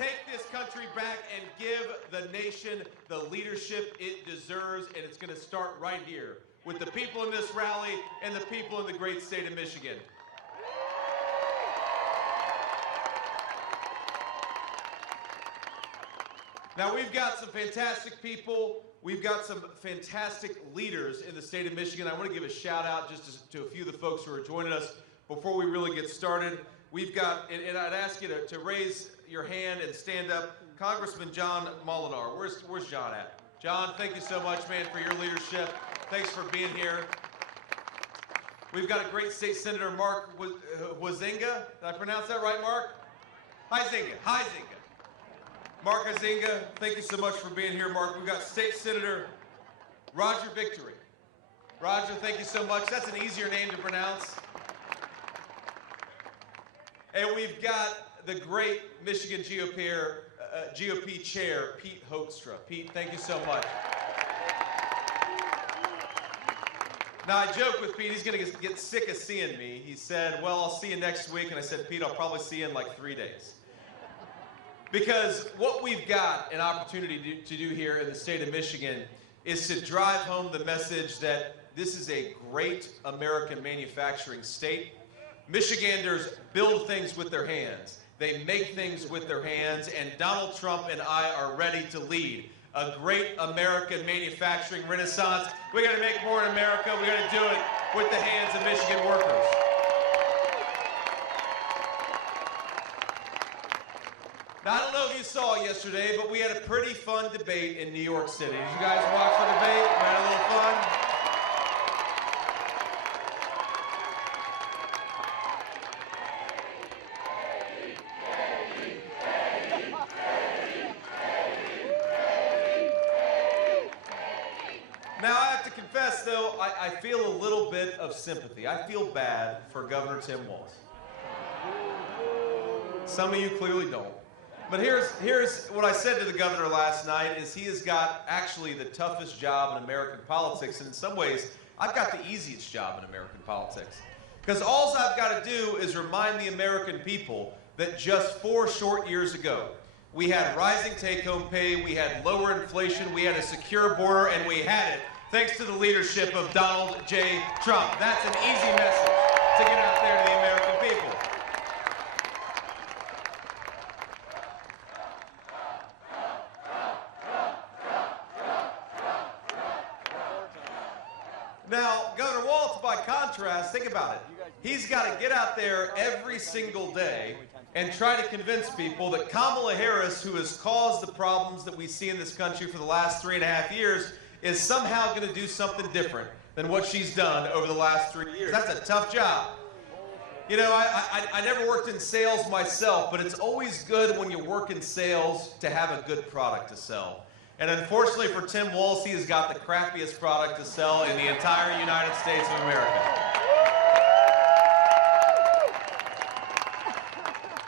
take this country back and give the nation the leadership it deserves, and it's going to start right here with the people in this rally and the people in the great state of Michigan. Now, we've got some fantastic people. We've got some fantastic leaders in the state of Michigan. I want to give a shout out just to a few of the folks who are joining us before we really get started. We've got, and I'd ask you to raise your hand and stand up, Congressman John Molinar. Where's John at? John, thank you so much, man, for your leadership. Thanks for being here. We've got a great state senator, Mark Huizenga. Did I pronounce that right, Mark? Huizenga. Mark Huizenga, thank you so much for being here, Mark. We've got State Senator Roger Victory. Roger, thank you so much. That's an easier name to pronounce. And we've got the great Michigan GOP Chair, Pete Hoekstra. Pete, thank you so much. Now, I joke with Pete, he's going to get sick of seeing me. He said, well, I'll see you next week. And I said, Pete, I'll probably see you in like 3 days. Because what we've got an opportunity to do here in the state of Michigan is to drive home the message that this is a great American manufacturing state. Michiganders build things with their hands. They make things with their hands, and Donald Trump and I are ready to lead a great American manufacturing renaissance. We're going to make more in America. We're going to do it with the hands of Michigan workers. Now, I don't know if you saw yesterday, but we had a pretty fun debate in New York City. Did you guys watch the debate? We had a little fun. Now, I have to confess, though, I feel a little bit of sympathy. I feel bad for Governor Tim Walz. Some of you clearly don't. But here's what I said to the governor last night is he has got actually the toughest job in American politics, and in some ways, I've got the easiest job in American politics. Because all I've got to do is remind the American people that just 4 short years ago, we had rising take-home pay, we had lower inflation, we had a secure border, and we had it thanks to the leadership of Donald J. Trump. That's an easy message to get out there to the American people. Now, Governor Walz, by contrast, think about it. He's got to get out there every single day and try to convince people that Kamala Harris, who has caused the problems that we see in this country for the last 3.5 years, is somehow going to do something different than what she's done over the last 3 years. That's a tough job. You know, I never worked in sales myself, but it's always good when you work in sales to have a good product to sell. And unfortunately for Tim Walz, he has got the crappiest product to sell in the entire United States of America.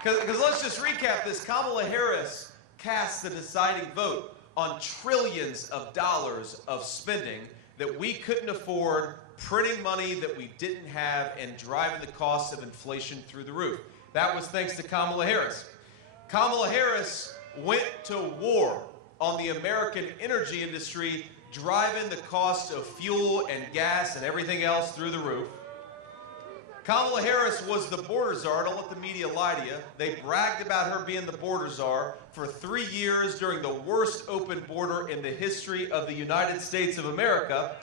Because let's just recap this. Kamala Harris cast the deciding vote on trillions of dollars of spending that we couldn't afford, printing money that we didn't have, and driving the cost of inflation through the roof. That was thanks to Kamala Harris. Kamala Harris went to war on the American energy industry, driving the cost of fuel and gas and everything else through the roof. Kamala Harris was the border czar. Don't let the media lie to you. They bragged about her being the border czar for 3 years during the worst open border in the history of the United States of America.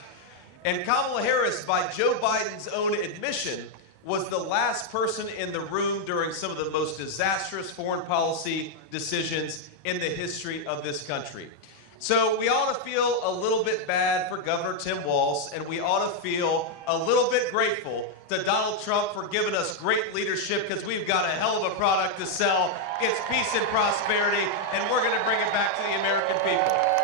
And Kamala Harris, by Joe Biden's own admission, was the last person in the room during some of the most disastrous foreign policy decisions in the history of this country. So we ought to feel a little bit bad for Governor Tim Walz, and we ought to feel a little bit grateful to Donald Trump for giving us great leadership, because we've got a hell of a product to sell. It's peace and prosperity, and we're going to bring it back to the American people.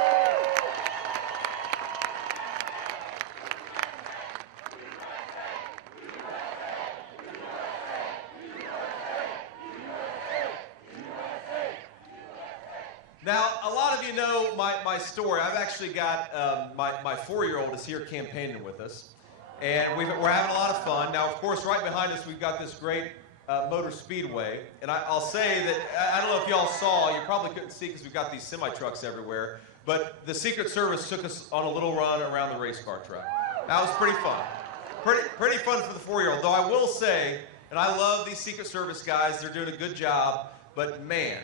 Now, a lot of you know my story. I've actually got, my 4-year-old is here campaigning with us, and we're having a lot of fun. Now, of course, right behind us, we've got this great Motor Speedway, and I'll say that, I don't know if y'all saw, you probably couldn't see because we've got these semi-trucks everywhere, but the Secret Service took us on a little run around the race car track. That was pretty fun. Pretty fun for the 4-year-old, though I will say, and I love these Secret Service guys, they're doing a good job, but man,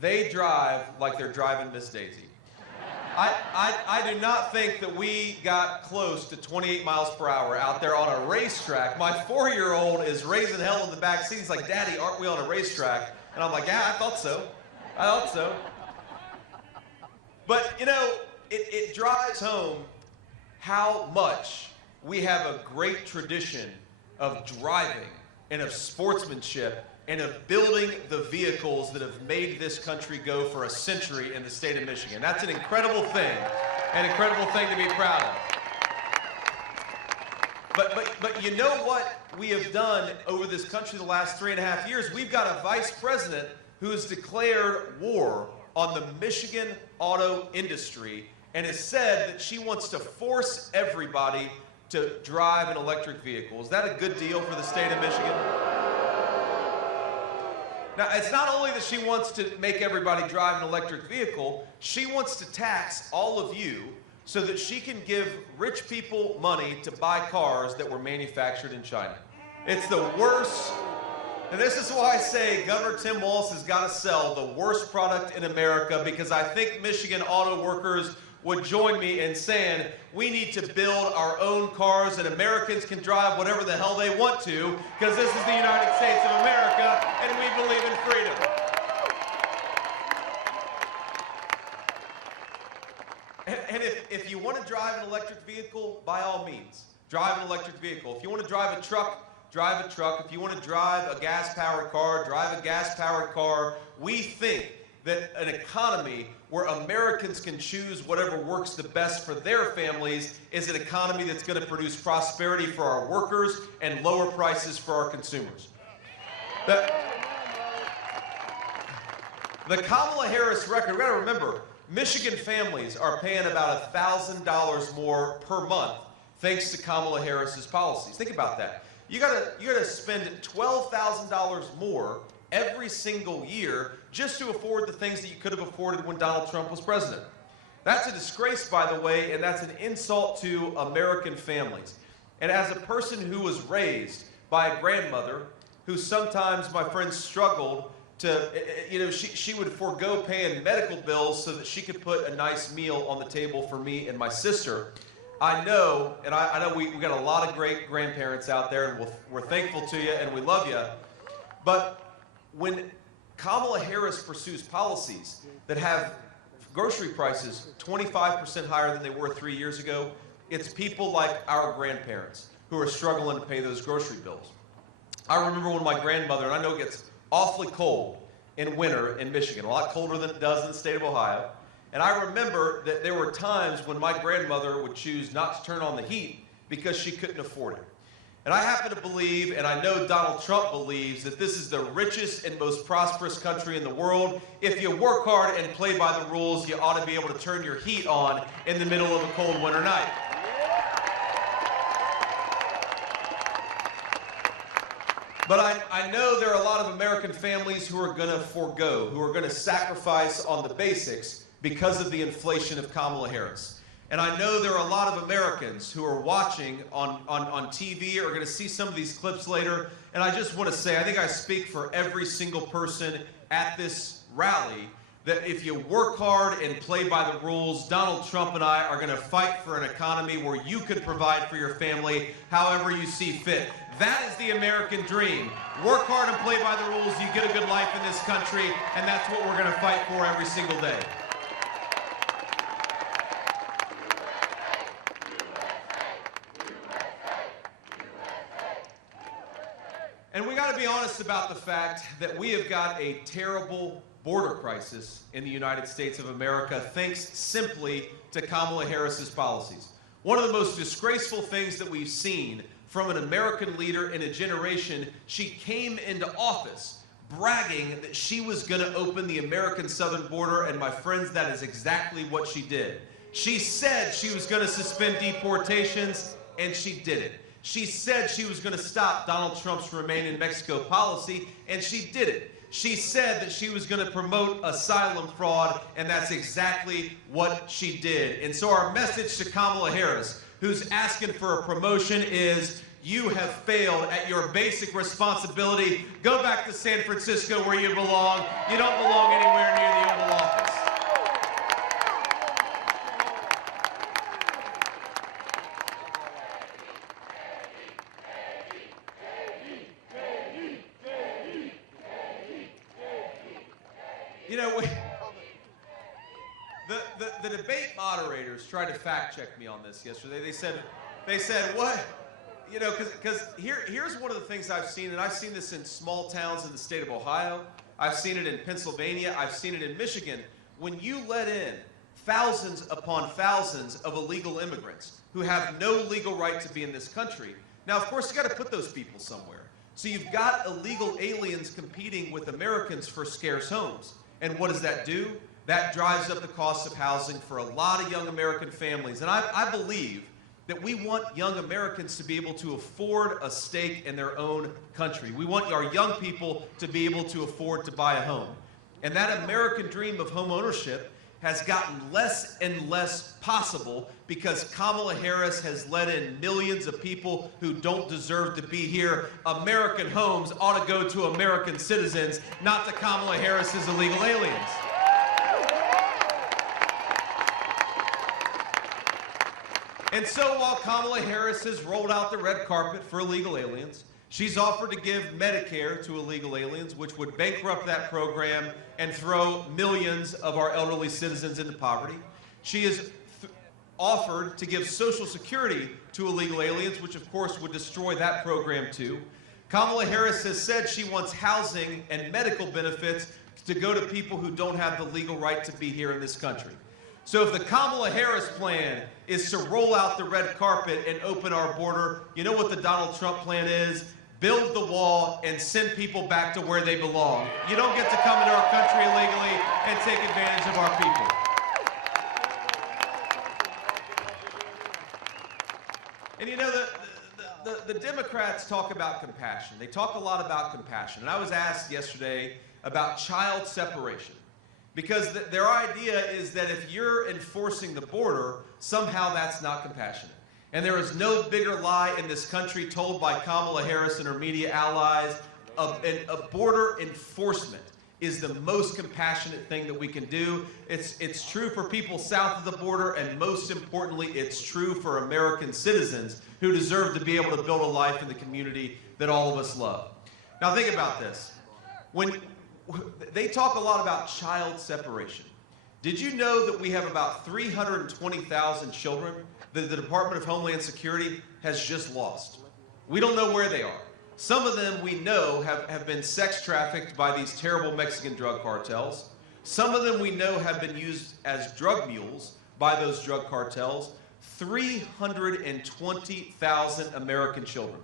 they drive like they're driving Miss Daisy. I do not think that we got close to 28 miles per hour out there on a racetrack. My 4-year-old is raising hell in the back seat. He's like, Daddy, aren't we on a racetrack? And I'm like, yeah, I thought so. But, you know, it drives home how much we have a great tradition of driving and of sportsmanship and of building the vehicles that have made this country go for a century in the state of Michigan. That's an incredible thing to be proud of. But you know what we have done over this country the last 3.5 years? We've got a vice president who has declared war on the Michigan auto industry and has said that she wants to force everybody to drive an electric vehicle. Is that a good deal for the state of Michigan? Now, it's not only that she wants to make everybody drive an electric vehicle, she wants to tax all of you so that she can give rich people money to buy cars that were manufactured in China. It's the worst, and this is why I say Governor Tim Walz has got to sell the worst product in America, because I think Michigan auto workers would join me in saying we need to build our own cars and Americans can drive whatever the hell they want to, because this is the United States of America and we believe in freedom. And if you want to drive an electric vehicle, by all means, drive an electric vehicle. If you want to drive a truck, drive a truck. If you want to drive a gas-powered car, drive a gas-powered car. We think that an economy where Americans can choose whatever works the best for their families is an economy that's going to produce prosperity for our workers and lower prices for our consumers. The Kamala Harris record, we got to remember, Michigan families are paying about $1,000 more per month thanks to Kamala Harris's policies. Think about that. You gotta spend $12,000 more every single year just to afford the things that you could have afforded when Donald Trump was president. That's a disgrace, by the way, and that's an insult to American families. And as a person who was raised by a grandmother who sometimes, my friends, struggled to, you know, she would forego paying medical bills so that she could put a nice meal on the table for me and my sister. I know, and I know we got a lot of great grandparents out there, and we're thankful to you and we love you. But when Kamala Harris pursues policies that have grocery prices 25% higher than they were 3 years ago, it's people like our grandparents who are struggling to pay those grocery bills. I remember when my grandmother, and I know it gets awfully cold in winter in Michigan, a lot colder than it does in the state of Ohio. And I remember that there were times when my grandmother would choose not to turn on the heat because she couldn't afford it. And I happen to believe, and I know Donald Trump believes, that this is the richest and most prosperous country in the world. If you work hard and play by the rules, you ought to be able to turn your heat on in the middle of a cold winter night. But I know there are a lot of American families who are going to forego, who are going to sacrifice on the basics because of the inflation of Kamala Harris. And I know there are a lot of Americans who are watching on TV or are going to see some of these clips later. And I just want to say, I think I speak for every single person at this rally, that if you work hard and play by the rules, Donald Trump and I are going to fight for an economy where you can provide for your family however you see fit. That is the American dream. Work hard and play by the rules, you get a good life in this country, and that's what we're going to fight for every single day. And we got to be honest about the fact that we have got a terrible border crisis in the United States of America thanks simply to Kamala Harris's policies. One of the most disgraceful things that we've seen from an American leader in a generation, she came into office bragging that she was going to open the American southern border, and my friends, that is exactly what she did. She said she was going to suspend deportations, and she did it. She said she was going to stop Donald Trump's Remain in Mexico policy, and she did it. She said that she was going to promote asylum fraud, and that's exactly what she did. And so our message to Kamala Harris, who's asking for a promotion, is you have failed at your basic responsibility. Go back to San Francisco where you belong. You don't belong anywhere near the Oval Office. You know, the debate moderators tried to fact check me on this yesterday. They said what? You know, because here's one of the things I've seen, and I've seen this in small towns in the state of Ohio. I've seen it in Pennsylvania. I've seen it in Michigan. When you let in thousands upon thousands of illegal immigrants who have no legal right to be in this country, now, of course, you got to put those people somewhere. So you've got illegal aliens competing with Americans for scarce homes. And what does that do? That drives up the cost of housing for a lot of young American families. And I believe that we want young Americans to be able to afford a stake in their own country. We want our young people to be able to afford to buy a home. And that American dream of home ownership has gotten less and less possible because Kamala Harris has let in millions of people who don't deserve to be here. American homes ought to go to American citizens, not to Kamala Harris's illegal aliens. And so while Kamala Harris has rolled out the red carpet for illegal aliens, she's offered to give Medicare to illegal aliens, which would bankrupt that program and throw millions of our elderly citizens into poverty. She has offered to give Social Security to illegal aliens, which of course would destroy that program too. Kamala Harris has said she wants housing and medical benefits to go to people who don't have the legal right to be here in this country. So if the Kamala Harris plan is to roll out the red carpet and open our border, you know what the Donald Trump plan is? Build the wall and send people back to where they belong. You don't get to come into our country illegally and take advantage of our people. And you know, the Democrats talk about compassion. They talk a lot about compassion. And I was asked yesterday about child separation. Because their idea is that if you're enforcing the border, somehow that's not compassionate. And there is no bigger lie in this country told by Kamala Harris and her media allies. A border enforcement is the most compassionate thing that we can do. It's true for people south of the border, and most importantly, it's true for American citizens who deserve to be able to build a life in the community that all of us love. Now think about this. When they talk a lot about child separation. Did you know that we have about 320,000 children that the Department of Homeland Security has just lost? We don't know where they are. Some of them we know have been sex trafficked by these terrible Mexican drug cartels. Some of them we know have been used as drug mules by those drug cartels. 320,000 American children.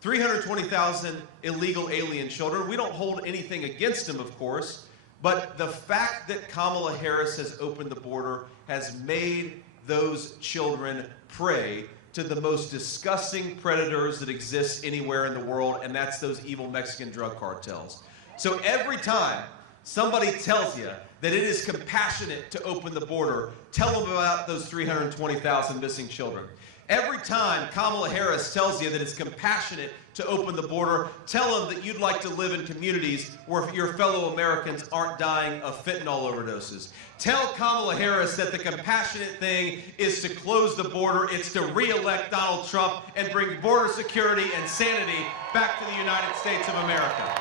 320,000 illegal alien children. We don't hold anything against them, of course, but the fact that Kamala Harris has opened the border has made those children prey to the most disgusting predators that exist anywhere in the world, and that's those evil Mexican drug cartels. So every time somebody tells you that it is compassionate to open the border, tell them about those 320,000 missing children. Every time Kamala Harris tells you that it's compassionate to open the border, tell them that you'd like to live in communities where your fellow Americans aren't dying of fentanyl overdoses. Tell Kamala Harris that the compassionate thing is to close the border, it's to re-elect Donald Trump and bring border security and sanity back to the United States of America.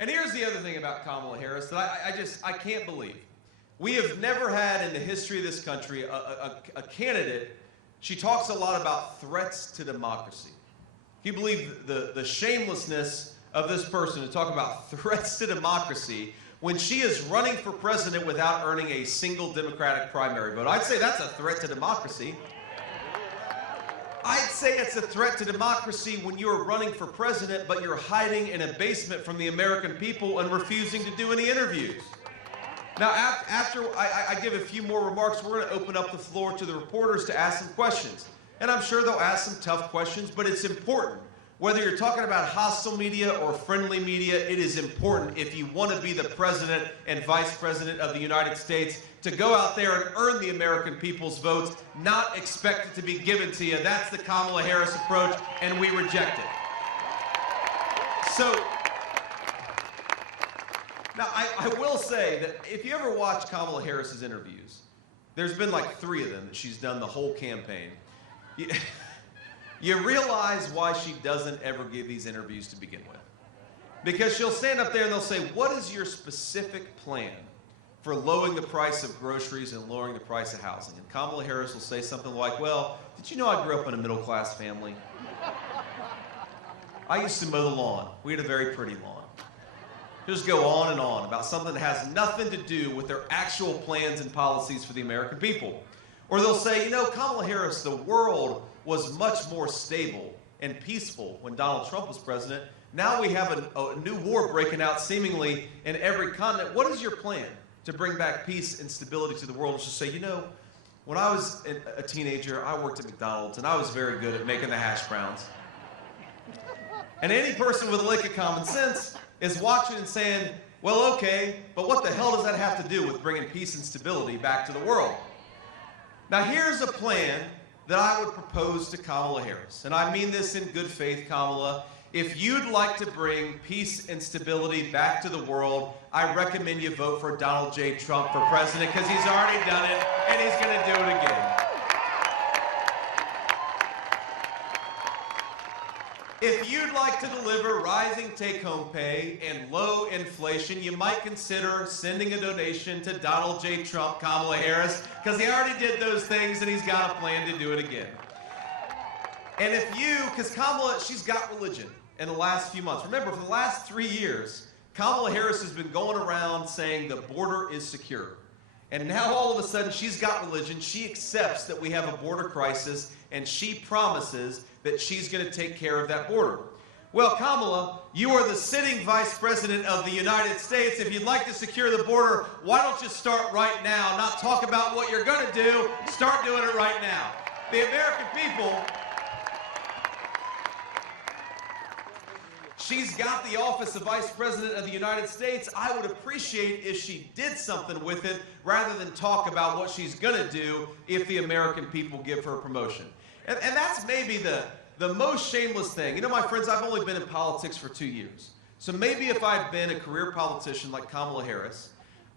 And here's the other thing about Kamala Harris that I can't believe. We have never had in the history of this country a candidate. She talks a lot about threats to democracy. Can you believe the shamelessness of this person to talk about threats to democracy when she is running for president without earning a single Democratic primary vote? I'd say that's a threat to democracy. I'd say it's a threat to democracy when you're running for president, but you're hiding in a basement from the American people and refusing to do any interviews. Now, after I give a few more remarks, we're going to open up the floor to the reporters to ask some questions. And I'm sure they'll ask some tough questions, but it's important. Whether you're talking about hostile media or friendly media, it is important if you want to be the president and vice president of the United States to go out there and earn the American people's votes, not expect it to be given to you. That's the Kamala Harris approach, and we reject it. So, now I will say that if you ever watch Kamala Harris's interviews, there's been like 3 of them that she's done the whole campaign. You realize why she doesn't ever give these interviews to begin with. Because she'll stand up there and they'll say, what is your specific plan for lowering the price of groceries and lowering the price of housing? And Kamala Harris will say something like, well, did you know I grew up in a middle-class family? I used to mow the lawn. We had a very pretty lawn. Just go on and on about something that has nothing to do with their actual plans and policies for the American people. Or they'll say, you know, Kamala Harris, the world was much more stable and peaceful when Donald Trump was president. Now we have a new war breaking out seemingly in every continent. What is your plan to bring back peace and stability to the world? She'll say, you know, when I was a teenager, I worked at McDonald's and I was very good at making the hash browns. And any person with a lick of common sense is watching and saying, well, okay, but what the hell does that have to do with bringing peace and stability back to the world? Now, here's a plan that I would propose to Kamala Harris, and I mean this in good faith, Kamala. If you'd like to bring peace and stability back to the world, I recommend you vote for Donald J. Trump for president, because he's already done it, and he's going to do it again. If you'd like to deliver rising take-home pay and low inflation, you might consider sending a donation to Donald J. Trump, Kamala Harris, because he already did those things and he's got a plan to do it again. And if you, because Kamala, she's got religion in the last few months. Remember, for the last 3 years, Kamala Harris has been going around saying the border is secure. And now all of a sudden she's got religion, she accepts that we have a border crisis, and she promises that she's going to take care of that border. Well, Kamala, you are the sitting vice president of the United States. If you'd like to secure the border, why don't you start right now? Not talk about what you're going to do, start doing it right now. The American people, she's got the office of Vice President of the United States. I would appreciate if she did something with it rather than talk about what she's going to do if the American people give her a promotion. And that's maybe the most shameless thing. You know, my friends, I've only been in politics for 2 years. So maybe if I'd been a career politician like Kamala Harris,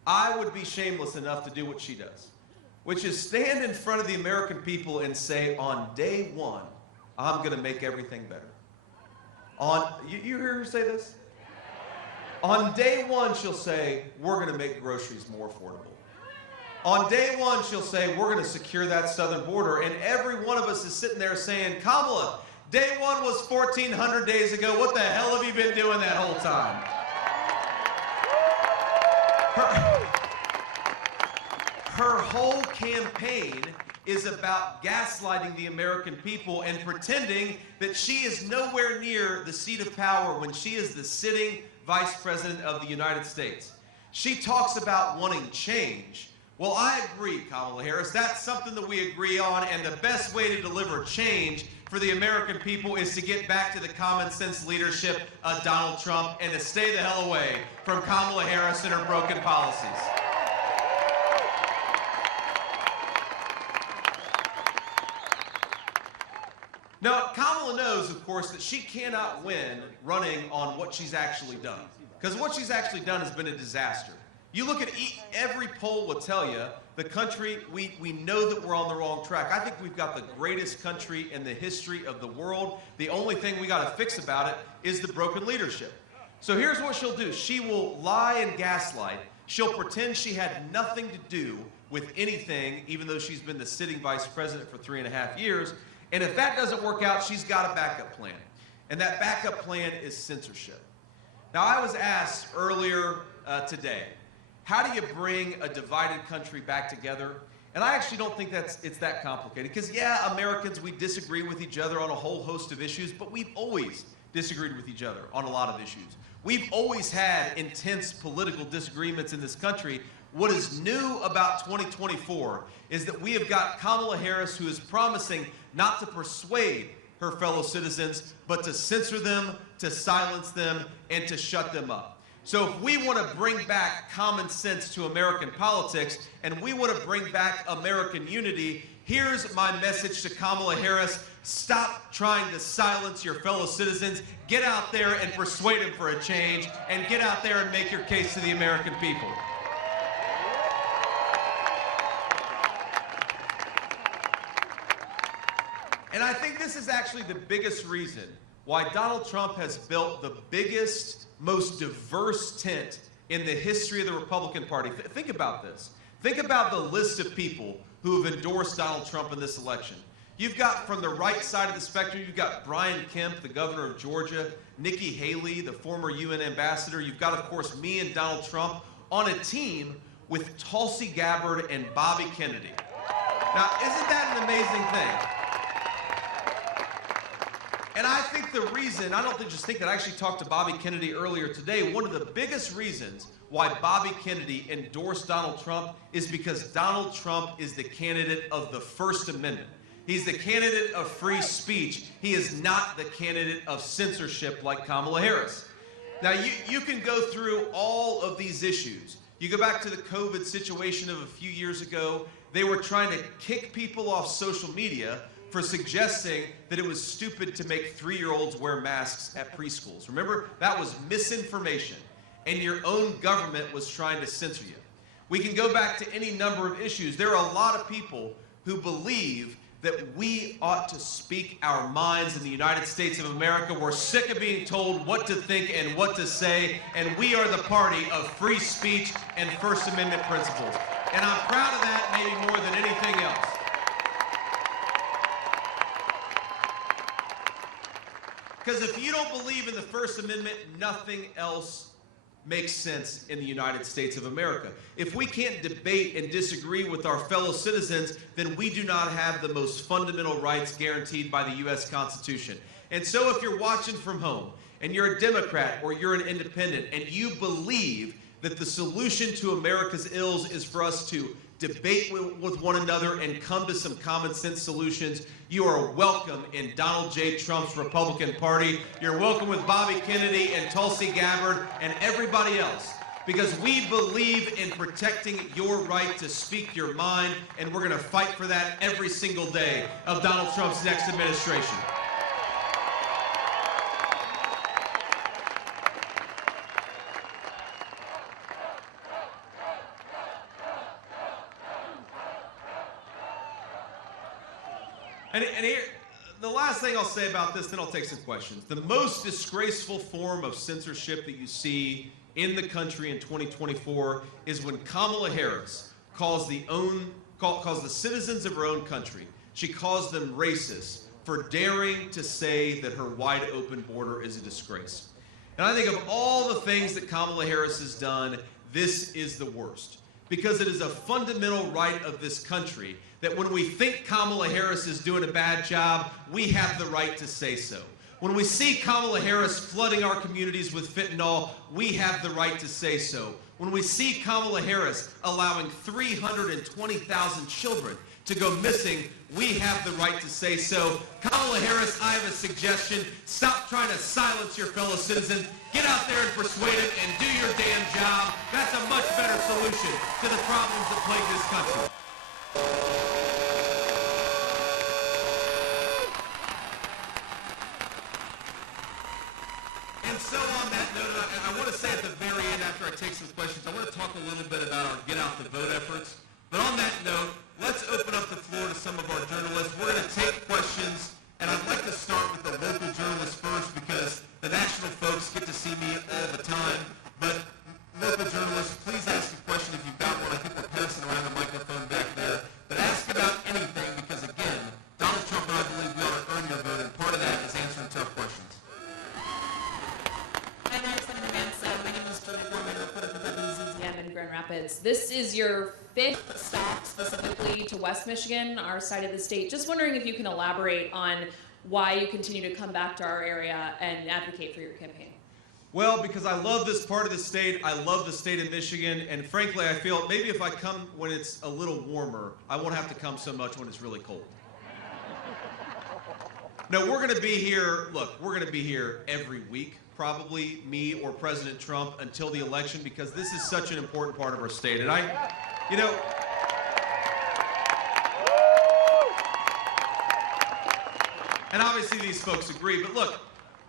I would be shameless enough to do what she does, which is stand in front of the American people and say, on day one, I'm going to make everything better. You hear her say this? On day one, she'll say, we're going to make groceries more affordable. On day one, she'll say, we're going to secure that southern border. And every one of us is sitting there saying, Kamala, day one was 1,400 days ago. What the hell have you been doing that whole time? Her whole campaign is about gaslighting the American people and pretending that she is nowhere near the seat of power when she is the sitting vice president of the United States. She talks about wanting change. Well, I agree, Kamala Harris. That's something that we agree on, and the best way to deliver change for the American people is to get back to the common sense leadership of Donald Trump and to stay the hell away from Kamala Harris and her broken policies. Now, Kamala knows, of course, that she cannot win running on what she's actually done, because what she's actually done has been a disaster. You look at every poll will tell you the country, we know that we're on the wrong track. I think we've got the greatest country in the history of the world. The only thing we got to fix about it is the broken leadership. So here's what she'll do. She will lie and gaslight. She'll pretend she had nothing to do with anything, even though she's been the sitting vice president for 3.5 years. And if that doesn't work out, she's got a backup plan. And that backup plan is censorship. Now, I was asked earlier today, how do you bring a divided country back together? And I actually don't think it's that complicated. Because, yeah, Americans, we disagree with each other on a whole host of issues, but we've always disagreed with each other on a lot of issues. We've always had intense political disagreements in this country. What is new about 2024 is that we have got Kamala Harris, who is promising not to persuade her fellow citizens, but to censor them, to silence them, and to shut them up. So if we want to bring back common sense to American politics, and we want to bring back American unity, here's my message to Kamala Harris. Stop trying to silence your fellow citizens. Get out there and persuade them for a change, and get out there and make your case to the American people. And I think this is actually the biggest reason why Donald Trump has built the biggest, most diverse tent in the history of the Republican Party. Think about this. Think about the list of people who have endorsed Donald Trump in this election. You've got, from the right side of the spectrum, you've got Brian Kemp, the governor of Georgia, Nikki Haley, the former UN ambassador. You've got, of course, me and Donald Trump on a team with Tulsi Gabbard and Bobby Kennedy. Now, isn't that an amazing thing? And I think the reason, I don't just think that, I actually talked to Bobby Kennedy earlier today. One of the biggest reasons why Bobby Kennedy endorsed Donald Trump is because Donald Trump is the candidate of the First Amendment. He's the candidate of free speech. He is not the candidate of censorship like Kamala Harris. Now, you can go through all of these issues. You go back to the COVID situation of a few years ago. They were trying to kick people off social media for suggesting that it was stupid to make 3-year-olds wear masks at preschools. Remember, that was misinformation, and your own government was trying to censor you. We can go back to any number of issues. There are a lot of people who believe that we ought to speak our minds in the United States of America. We're sick of being told what to think and what to say, and we are the party of free speech and First Amendment principles. And I'm proud of that maybe more than anything else. Because if you don't believe in the First Amendment, nothing else makes sense in the United States of America. If we can't debate and disagree with our fellow citizens, then we do not have the most fundamental rights guaranteed by the U.S. Constitution. And so if you're watching from home, and you're a Democrat or you're an independent, and you believe that the solution to America's ills is for us to debate with one another and come to some common sense solutions, you are welcome in Donald J. Trump's Republican Party. You're welcome with Bobby Kennedy and Tulsi Gabbard and everybody else, because we believe in protecting your right to speak your mind, and we're going to fight for that every single day of Donald Trump's next administration. And here, the last thing I'll say about this, then I'll take some questions. The most disgraceful form of censorship that you see in the country in 2024 is when Kamala Harris calls the citizens of her own country, she calls them racist for daring to say that her wide open border is a disgrace. And I think of all the things that Kamala Harris has done, this is the worst. Because it is a fundamental right of this country that when we think Kamala Harris is doing a bad job, we have the right to say so. When we see Kamala Harris flooding our communities with fentanyl, we have the right to say so. When we see Kamala Harris allowing 320,000 children to go missing, we have the right to say so. Kamala Harris, I have a suggestion. Stop trying to silence your fellow citizens. Get out there and persuade them and do your damn job. That's a much better solution to the problems that plague this country. And so on that note, I want to say at the very end, after I take some questions, I want to talk a little bit about our Get Out the Vote efforts. But on that note, let's open up the floor to some of our journalists. We're going to take questions, and I'd like to start with the local journalists first because the national folks get to see me all the time. But local journalists, please ask a question if you've got one. I think we're passing around the microphone back there. But ask about anything because, again, Donald Trump and I believe we ought to earn your vote, and part of that is answering tough questions. Hi there, Senator Vance. My name is Julie Foreman, reporter for Forbes in Grand Rapids. This is your 5th stop specifically to West Michigan, our side of the state. Just wondering if you can elaborate on why you continue to come back to our area and advocate for your campaign. Well, because I love this part of the state. I love the state of Michigan. And frankly, I feel maybe if I come when it's a little warmer, I won't have to come so much when it's really cold. No, we're going to be here. Look, we're going to be here every week, probably me or President Trump, until the election, because this is such an important part of our state. And and obviously these folks agree. But look,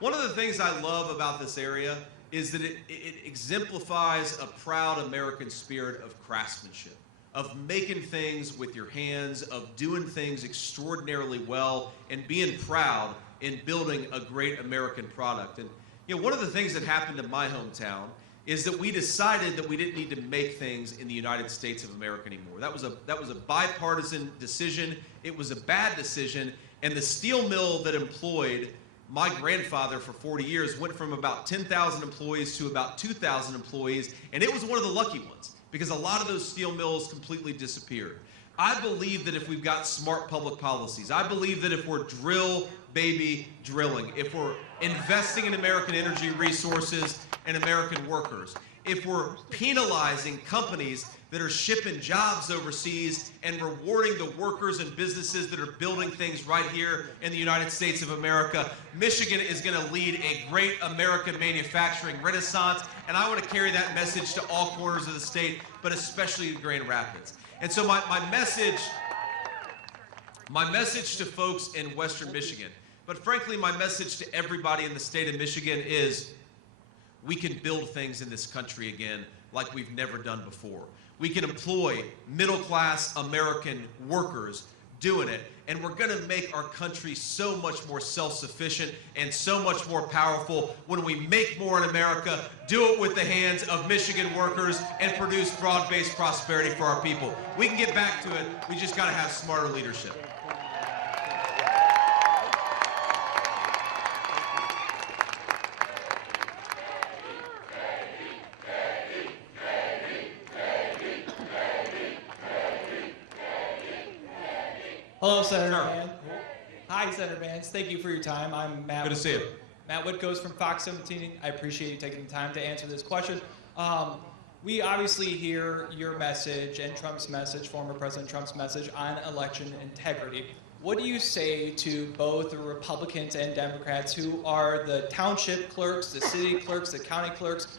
one of the things I love about this area is that it exemplifies a proud American spirit of craftsmanship, of making things with your hands, of doing things extraordinarily well, and being proud in building a great American product. And one of the things that happened in my hometown is that we decided that we didn't need to make things in the United States of America anymore. That was a bipartisan decision. It was a bad decision, and the steel mill that employed my grandfather for 40 years went from about 10,000 employees to about 2,000 employees, and it was one of the lucky ones, because a lot of those steel mills completely disappeared. I believe that if we've got smart public policies, I believe that if we're drill, baby, drilling, if we're investing in American energy resources and American workers, if we're penalizing companies that are shipping jobs overseas and rewarding the workers and businesses that are building things right here in the United States of America, Michigan is going to lead a great American manufacturing renaissance, and I want to carry that message to all corners of the state, but especially to Grand Rapids. And so my message to folks in Western Michigan, but frankly my message to everybody in the state of Michigan is we can build things in this country again like we've never done before. We can employ middle-class American workers doing it, and we're going to make our country so much more self-sufficient and so much more powerful when we make more in America, do it with the hands of Michigan workers, and produce broad-based prosperity for our people. We can get back to it. We just got to have smarter leadership. Hello, Senator Vance. Hi, Senator Vance. Thank you for your time. I'm Matt. Good to see you. Matt Whitgoes from Fox 17. I appreciate you taking the time to answer this question. We obviously hear your message and Trump's message, former President Trump's message on election integrity. What do you say to both the Republicans and Democrats who are the township clerks, the city clerks, the county clerks,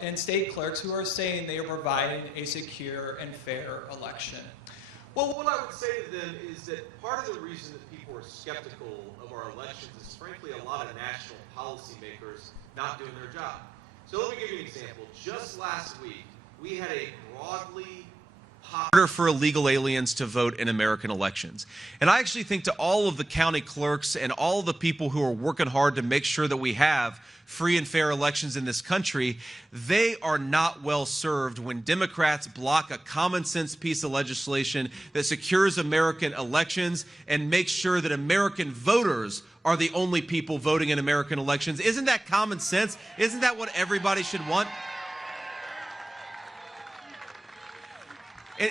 and state clerks who are saying they are providing a secure and fair election? Well, what I would say to them is that part of the reason that people are skeptical of our elections is frankly a lot of national policymakers not doing their job. So let me give you an example. Just last week, we had a broadly harder for illegal aliens to vote in American elections. And I actually think to all of the county clerks and all of the people who are working hard to make sure that we have free and fair elections in this country, they are not well served when Democrats block a common sense piece of legislation that secures American elections and makes sure that American voters are the only people voting in American elections. Isn't that common sense? Isn't that what everybody should want?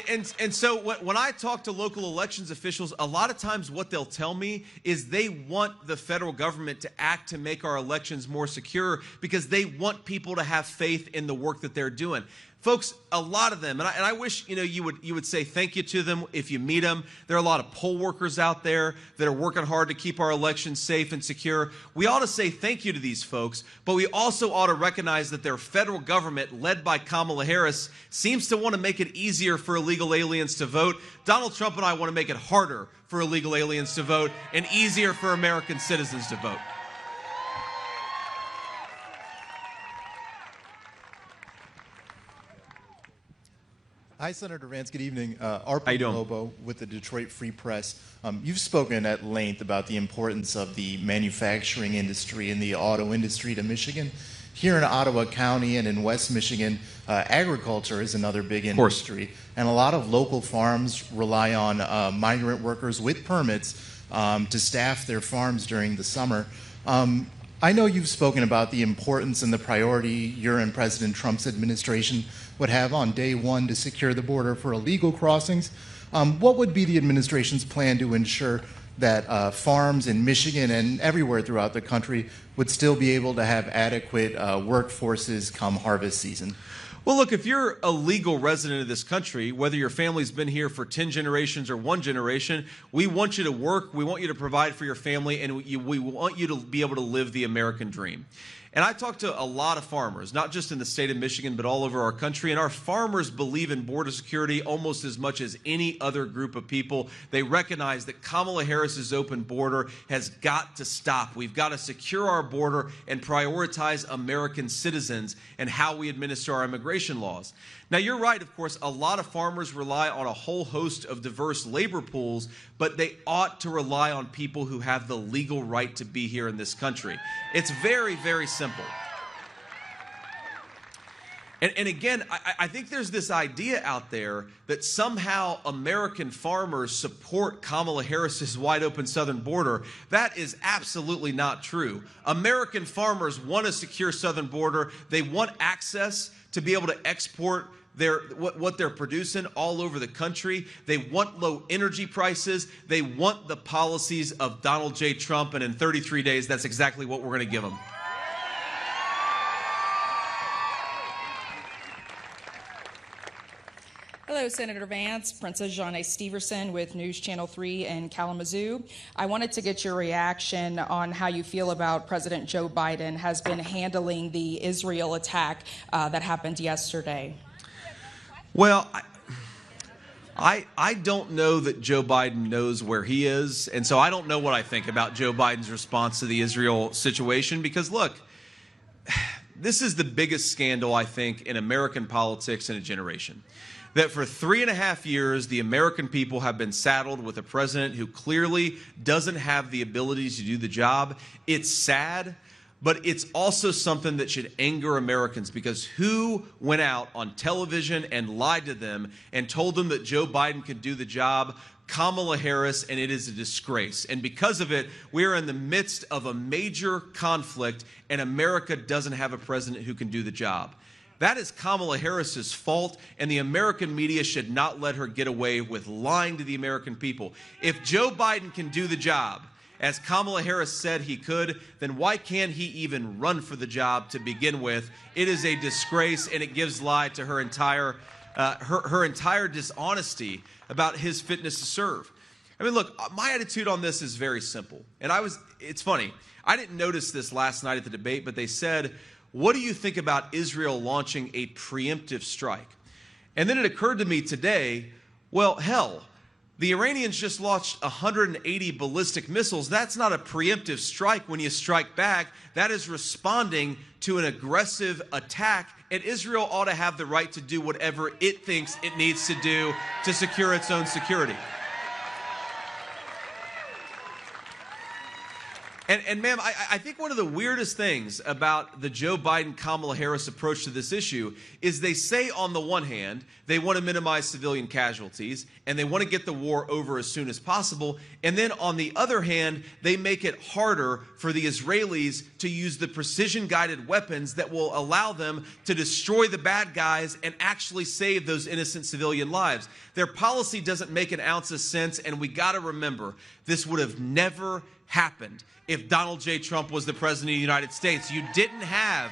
And so when I talk to local elections officials, a lot of times what they'll tell me is they want the federal government to act to make our elections more secure because they want people to have faith in the work that they're doing. Folks, a lot of them, and I wish you would say thank you to them if you meet them. There are a lot of poll workers out there that are working hard to keep our elections safe and secure. We ought to say thank you to these folks, but we also ought to recognize that their federal government, led by Kamala Harris, seems to want to make it easier for illegal aliens to vote. Donald Trump and I want to make it harder for illegal aliens to vote and easier for American citizens to vote. Hi, Senator Vance. Good evening. Arpa Lobo with the Detroit Free Press. You've spoken at length about the importance of the manufacturing industry and the auto industry to Michigan. Here in Ottawa County and in West Michigan, agriculture is another big industry. And a lot of local farms rely on migrant workers with permits to staff their farms during the summer. I know you've spoken about the importance and the priority your and President Trump's administration would have on day one to secure the border for illegal crossings. What would be the administration's plan to ensure that farms in Michigan and everywhere throughout the country would still be able to have adequate workforces come harvest season? Well, look, if you're a legal resident of this country, whether your family's been here for 10 generations or 1 generation, we want you to work, we want you to provide for your family, and we want you to be able to live the American dream. And I talk to a lot of farmers, not just in the state of Michigan, but all over our country. And our farmers believe in border security almost as much as any other group of people. They recognize that Kamala Harris's open border has got to stop. We've got to secure our border and prioritize American citizens and how we administer our immigration laws. Now, you're right, of course, a lot of farmers rely on a whole host of diverse labor pools, but they ought to rely on people who have the legal right to be here in this country. It's very, very simple. And again, I think there's this idea out there that somehow American farmers support Kamala Harris's wide open southern border. That is absolutely not true. American farmers want a secure southern border. They want access to be able to export what they're producing all over the country. They want low energy prices. They want the policies of Donald J. Trump, and in 33 days, that's exactly what we're going to give them. Hello, Senator Vance. Princess Janae Steverson with News Channel 3 in Kalamazoo. I wanted to get your reaction on how you feel about President Joe Biden has been handling the Israel attack that happened yesterday. Well, I don't know that Joe Biden knows where he is, and so I don't know what I think about Joe Biden's response to the Israel situation, because look, this is the biggest scandal, I think, in American politics in a generation. That for 3.5 years, the American people have been saddled with a president who clearly doesn't have the ability to do the job. It's sad, but it's also something that should anger Americans, because who went out on television and lied to them and told them that Joe Biden could do the job? Kamala Harris, and it is a disgrace. And because of it, we are in the midst of a major conflict, and America doesn't have a president who can do the job. That is Kamala Harris's fault, and the American media should not let her get away with lying to the American people. If Joe Biden can do the job, as Kamala Harris said he could, then why can't he even run for the job to begin with? It is a disgrace, and it gives lie to her entire dishonesty about his fitness to serve. I mean, look, my attitude on this is very simple. And it's funny, I didn't notice this last night at the debate, but they said, what do you think about Israel launching a preemptive strike? And then it occurred to me today, well, hell, the Iranians just launched 180 ballistic missiles. That's not a preemptive strike when you strike back. That is responding to an aggressive attack, and Israel ought to have the right to do whatever it thinks it needs to do to secure its own security. And ma'am, I think one of the weirdest things about the Joe Biden-Kamala Harris approach to this issue is they say on the one hand, they want to minimize civilian casualties and they want to get the war over as soon as possible. And then on the other hand, they make it harder for the Israelis to use the precision-guided weapons that will allow them to destroy the bad guys and actually save those innocent civilian lives. Their policy doesn't make an ounce of sense, and we got to remember, this would have never happened if Donald J. Trump was the president of the United States. You didn't have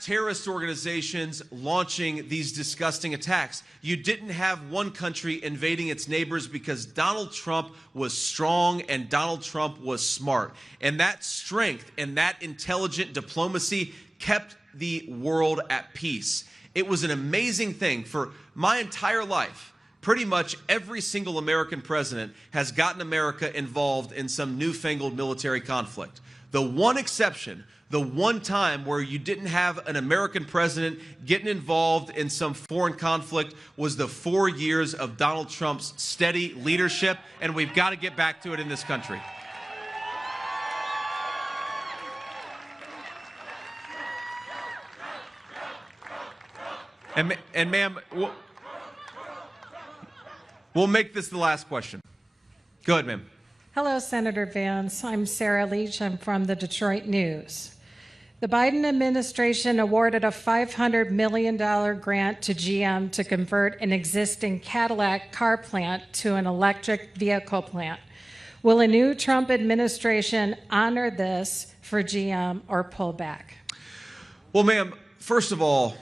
terrorist organizations launching these disgusting attacks. You didn't have one country invading its neighbors because Donald Trump was strong and Donald Trump was smart. And that strength and that intelligent diplomacy kept the world at peace. It was an amazing thing. For my entire life, pretty much every single American president has gotten America involved in some newfangled military conflict. The one exception, the one time where you didn't have an American president getting involved in some foreign conflict was the 4 years of Donald Trump's steady leadership, and we've got to get back to it in this country. And ma'am, we'll make this the last question. Go ahead, ma'am. Hello, Senator Vance. I'm Sarah Leach. I'm from the Detroit News. The Biden administration awarded a $500 million grant to GM to convert an existing Cadillac car plant to an electric vehicle plant. Will a new Trump administration honor this for GM or pull back? Well, ma'am, first of all,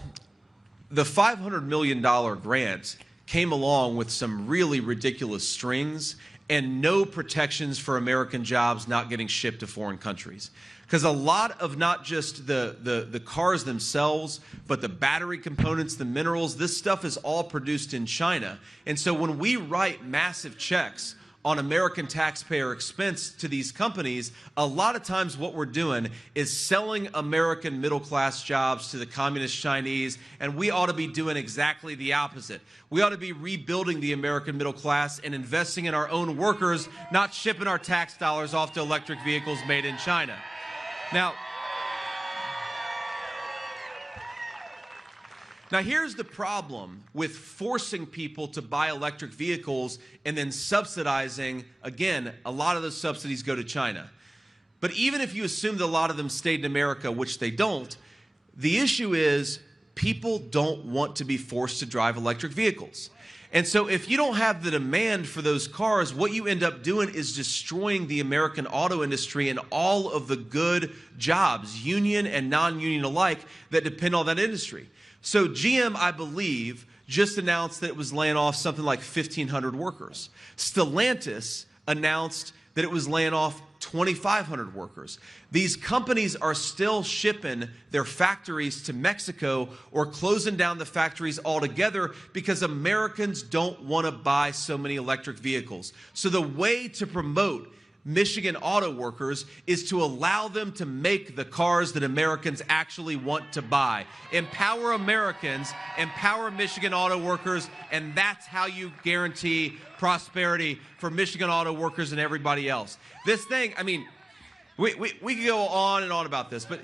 the $500 million grant came along with some really ridiculous strings and no protections for American jobs not getting shipped to foreign countries. Because a lot of not just the cars themselves, but the battery components, the minerals, this stuff is all produced in China. And so when we write massive checks on American taxpayer expense to these companies, a lot of times what we're doing is selling American middle-class jobs to the communist Chinese, and we ought to be doing exactly the opposite. We ought to be rebuilding the American middle class and investing in our own workers, not shipping our tax dollars off to electric vehicles made in China. Now, here's the problem with forcing people to buy electric vehicles and then subsidizing, again, a lot of those subsidies go to China. But even if you assume that a lot of them stayed in America, which they don't, the issue is people don't want to be forced to drive electric vehicles. And so if you don't have the demand for those cars, what you end up doing is destroying the American auto industry and all of the good jobs, union and non-union alike, that depend on that industry. So GM, I believe, just announced that it was laying off something like 1,500 workers. Stellantis announced that it was laying off 2,500 workers. These companies are still shipping their factories to Mexico or closing down the factories altogether because Americans don't want to buy so many electric vehicles. So the way to promote Michigan auto workers is to allow them to make the cars that Americans actually want to buy. Empower Americans, empower Michigan auto workers, and that's how you guarantee prosperity for Michigan auto workers and everybody else. This thing, I mean, we could go on and on about this, but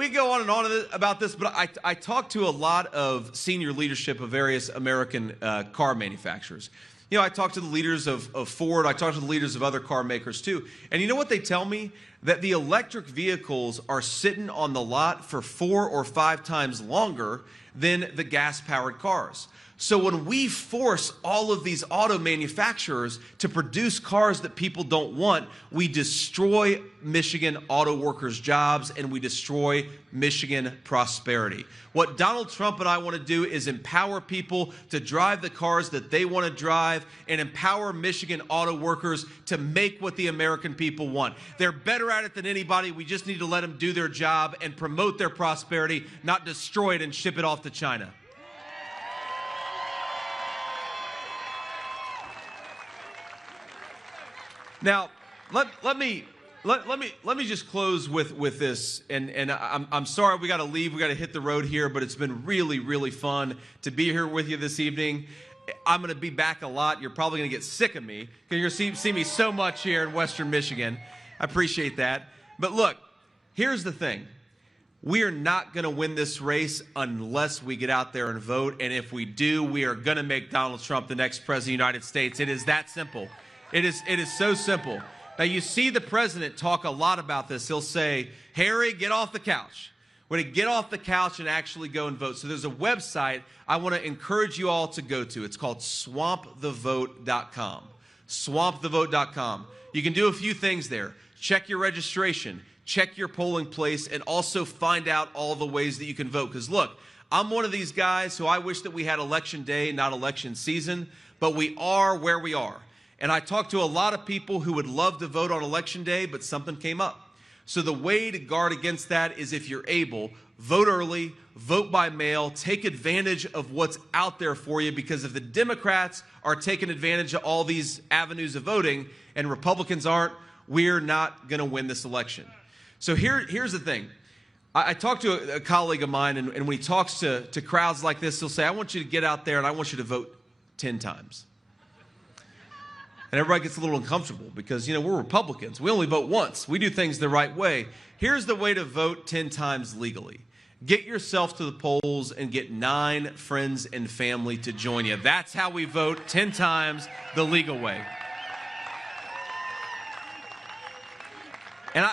We go on and on about this, but I talk to a lot of senior leadership of various American car manufacturers. You know, I talk to the leaders of Ford, I talk to the leaders of other car makers too, and you know what they tell me? That the electric vehicles are sitting on the lot for 4 or 5 times longer than the gas-powered cars. So when we force all of these auto manufacturers to produce cars that people don't want, we destroy Michigan auto workers' jobs and we destroy Michigan prosperity. What Donald Trump and I want to do is empower people to drive the cars that they want to drive and empower Michigan auto workers to make what the American people want. They're better at it than anybody. We just need to let them do their job and promote their prosperity, not destroy it and ship it off to China. Now, let me just close with this, and I'm sorry we got to leave, we got to hit the road here, but it's been really, really fun to be here with you this evening. I'm going to be back a lot. You're probably going to get sick of me because you're going to see me so much here in Western Michigan. I appreciate that. But look, here's the thing. We are not going to win this race unless we get out there and vote, and if we do, we are going to make Donald Trump the next president of the United States. It is that simple. It is so simple. Now, you see the president talk a lot about this. He'll say, Harry, get off the couch. We're going to get off the couch and actually go and vote. So there's a website I want to encourage you all to go to. It's called swampthevote.com. Swampthevote.com. You can do a few things there. Check your registration, check your polling place, and also find out all the ways that you can vote. Because look, I'm one of these guys who I wish that we had election day, not election season, but we are where we are. And I talked to a lot of people who would love to vote on election day, but something came up. So the way to guard against that is, if you're able, vote early, vote by mail, take advantage of what's out there for you, because if the Democrats are taking advantage of all these avenues of voting and Republicans aren't, we're not going to win this election. So here's the thing. I talked to a colleague of mine, and when he talks to crowds like this, he'll say, I want you to get out there and I want you to vote 10 times. And everybody gets a little uncomfortable because, you know, we're Republicans. We only vote once. We do things the right way. Here's the way to vote 10 times legally. get yourself to the polls and get 9 friends and family to join you. That's how we vote 10 times the legal way. And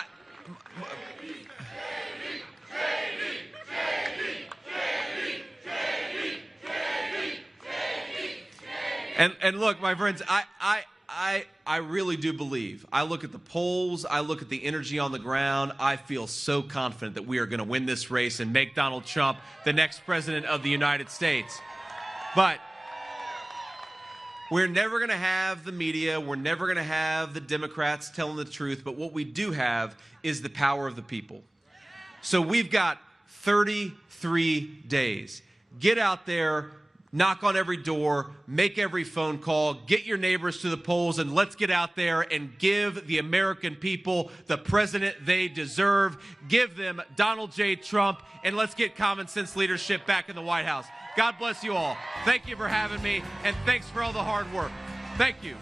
And look, my friends, I really do believe. I look at the polls, I look at the energy on the ground, I feel so confident that we are going to win this race and make Donald Trump the next president of the United States. But we're never going to have the media, we're never going to have the Democrats telling the truth, but what we do have is the power of the people. So we've got 33 days. Get out there, knock on every door, make every phone call, get your neighbors to the polls, and let's get out there and give the American people the president they deserve. Give them Donald J. Trump, and let's get common sense leadership back in the White House. God bless you all. Thank you for having me, and thanks for all the hard work. Thank you.